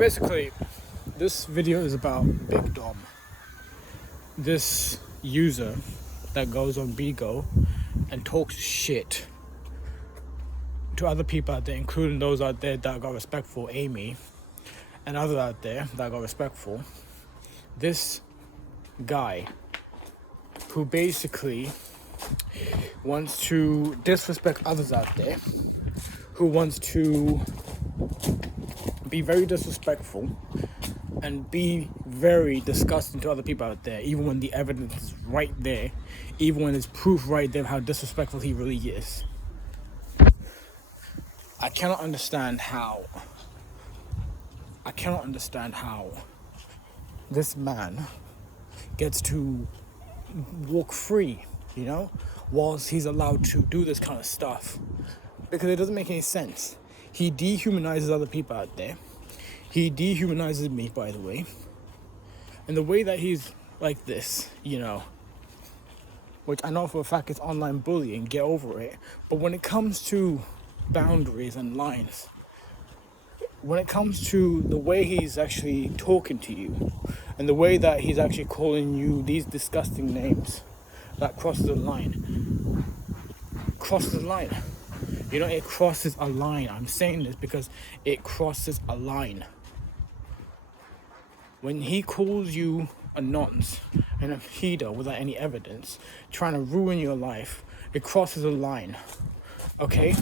basically, this video is about Big Dom. This user that goes on Bigo and talks shit to other people out there, including those out there that got respectful, Amy, and others out there that got respectful. This guy who basically wants to disrespect others out there, who wants to be very disrespectful and be very disgusting to other people out there, even when the evidence is right there, even when there's proof right there of how disrespectful he really is. I cannot understand how this man gets to walk free, whilst he's allowed to do this kind of stuff, because it doesn't make any sense. He dehumanizes other people out there. He dehumanizes me, by the way. And the way that he's like this, which I know for a fact is online bullying, get over it. But when it comes to boundaries and lines, when it comes to the way he's actually talking to you, and the way that he's actually calling you these disgusting names, that crosses the line. It crosses a line. I'm saying this because it crosses a line. When he calls you a nonce and a pedo without any evidence, trying to ruin your life, it crosses a line. Okay?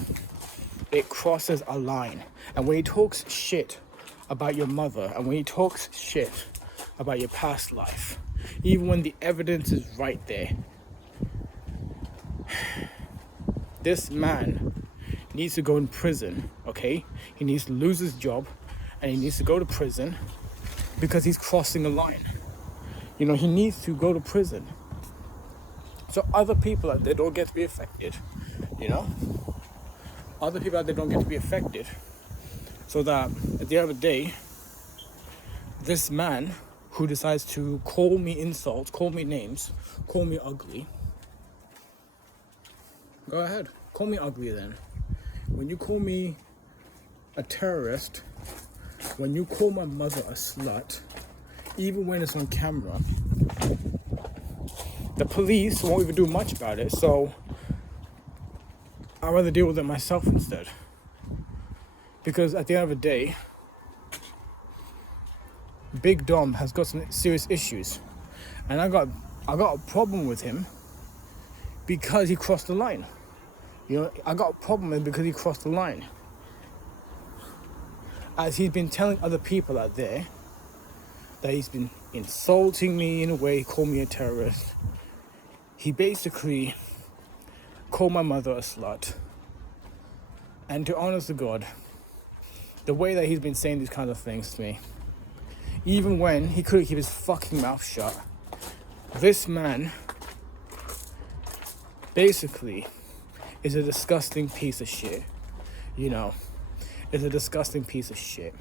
It crosses a line. And when he talks shit about your mother, and when he talks shit about your past life, even when the evidence is right there, this man needs to go in prison, okay? He needs to lose his job, and he needs to go to prison because he's crossing a line. He needs to go to prison so other people out there don't get to be affected, Other people out there don't get to be affected, so that at the end of the day, this man who decides to call me insults, call me names, call me ugly, go ahead, call me ugly then. When you call me a terrorist, when you call my mother a slut, even when it's on camera, the police won't even do much about it, so I'd rather deal with it myself instead. Because at the end of the day, Big Dom has got some serious issues, and I got a problem with him because he crossed the line. I got a problem with him because he crossed the line. As he's been telling other people out there that he's been insulting me in a way, he called me a terrorist. He basically called my mother a slut. And to honest to God, the way that he's been saying these kinds of things to me, even when he couldn't keep his fucking mouth shut, this man basically is a disgusting piece of shit. Is a disgusting piece of shit.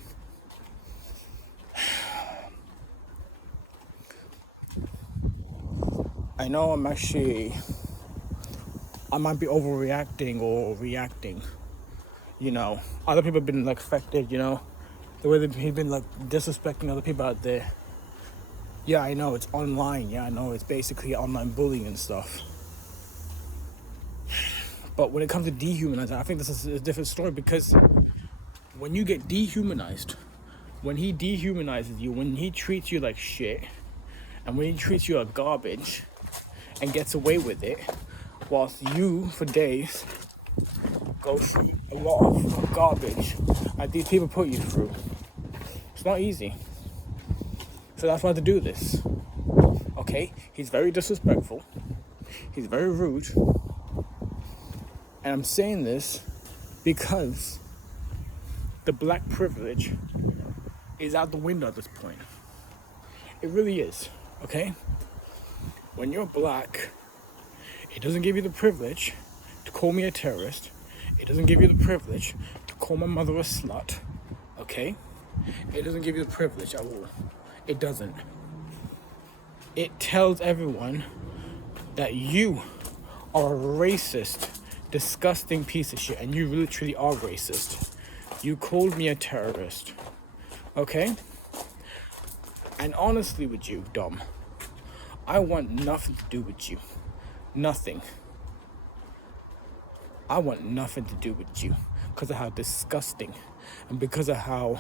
I know I might be overreacting or reacting. Other people have been affected, the way that he's been disrespecting other people out there. Yeah, I know it's online. Yeah, I know it's basically online bullying and stuff. But when it comes to dehumanizing, I think this is a different story, because when you get dehumanized, when he dehumanizes you, when he treats you like shit, and when he treats you like garbage and gets away with it, whilst you, for days, go through a lot of garbage that these people put you through, it's not easy. So that's why to do this. Okay? He's very disrespectful. He's very rude. And I'm saying this because the black privilege is out the window at this point. It really is, okay? When you're black, it doesn't give you the privilege to call me a terrorist. It doesn't give you the privilege to call my mother a slut, okay? It doesn't give you the privilege at all. It doesn't. It tells everyone that you are a racist, disgusting piece of shit, and you literally are racist. You called me a terrorist, Okay? And honestly with you, Dom, I want nothing to do with you. Nothing. I want nothing to do with you because of how disgusting and because of how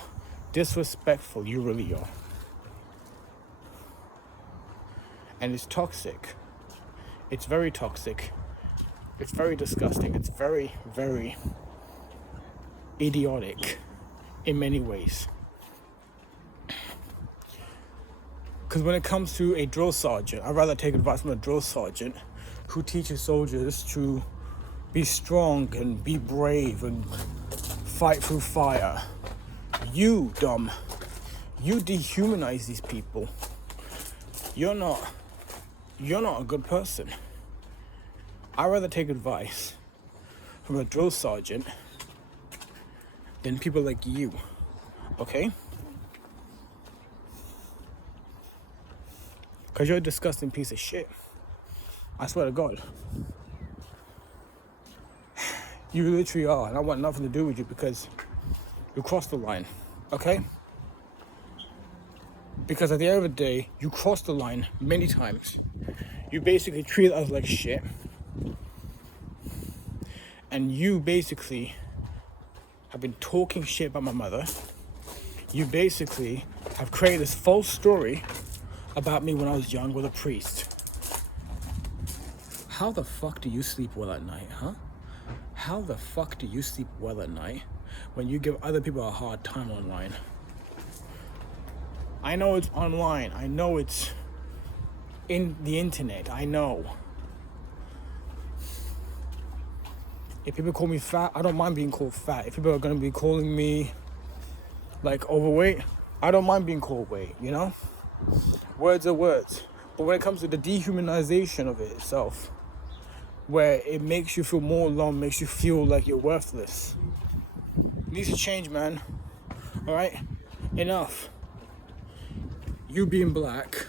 disrespectful you really are. And it's toxic. It's very toxic. It's very disgusting. It's very, very idiotic in many ways. Because when it comes to a drill sergeant, I'd rather take advice from a drill sergeant who teaches soldiers to be strong and be brave and fight through fire. You, Dom, you dehumanize these people. You're not a good person. I'd rather take advice from a drill sergeant than people like you, okay? Because you're a disgusting piece of shit. I swear to God. You literally are, and I want nothing to do with you because you crossed the line, okay? Because at the end of the day, you crossed the line many times. You basically treat us like shit. And you basically have been talking shit about my mother. You basically have created this false story about me when I was young with a priest. How the fuck do you sleep well at night, huh? How the fuck do you sleep well at night when you give other people a hard time online? I know it's online. I know it's in the internet. I know. If people call me fat, I don't mind being called fat. If people are going to be calling me like overweight, I don't mind being called weight, you know? Words are words. But when it comes to the dehumanization of it itself, where it makes you feel more alone, makes you feel like you're worthless, it needs to change, man. All right? Enough. You being black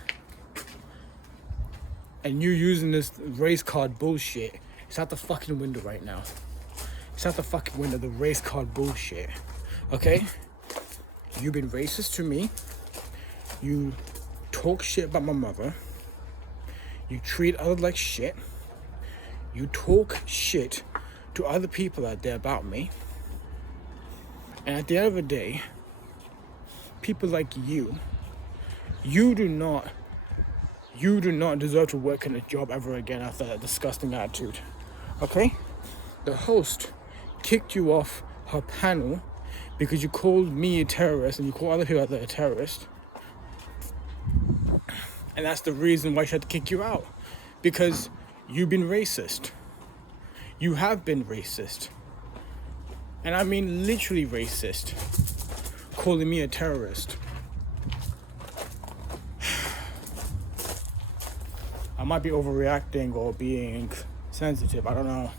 and you using this race card bullshit, it's out the fucking window right now. It's out the fucking window, the race card bullshit. Okay? You've been racist to me. You talk shit about my mother. You treat others like shit. You talk shit to other people out there about me. And at the end of the day, people like you do not deserve to work in a job ever again after that disgusting attitude. Okay? The host kicked you off her panel because you called me a terrorist and you call other people out there a terrorist. And that's the reason why she had to kick you out. Because you've been racist. You have been racist. And I mean literally racist. Calling me a terrorist. I might be overreacting or being sensitive, I don't know.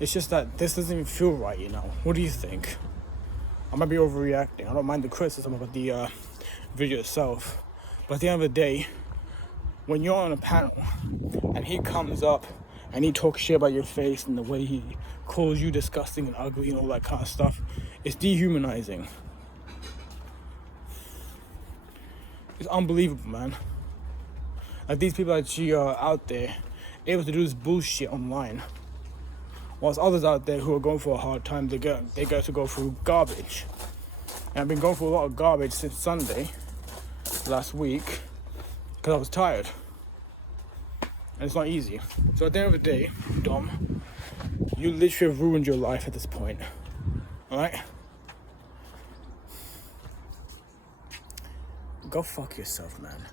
It's just that this doesn't even feel right, you know. What do you think? I might be overreacting. I don't mind the criticism about the video itself. But at the end of the day, when you're on a panel and he comes up and he talks shit about your face and the way he calls you disgusting and ugly and all that kind of stuff, it's dehumanizing. It's unbelievable, man. Like these people actually are out there able to do this bullshit online, whilst others out there who are going for a hard time, they get to go through garbage. And I've been going through a lot of garbage since Sunday last week because I was tired. And it's not easy. So at the end of the day, Dom, you literally have ruined your life at this point. Alright? Go fuck yourself, man.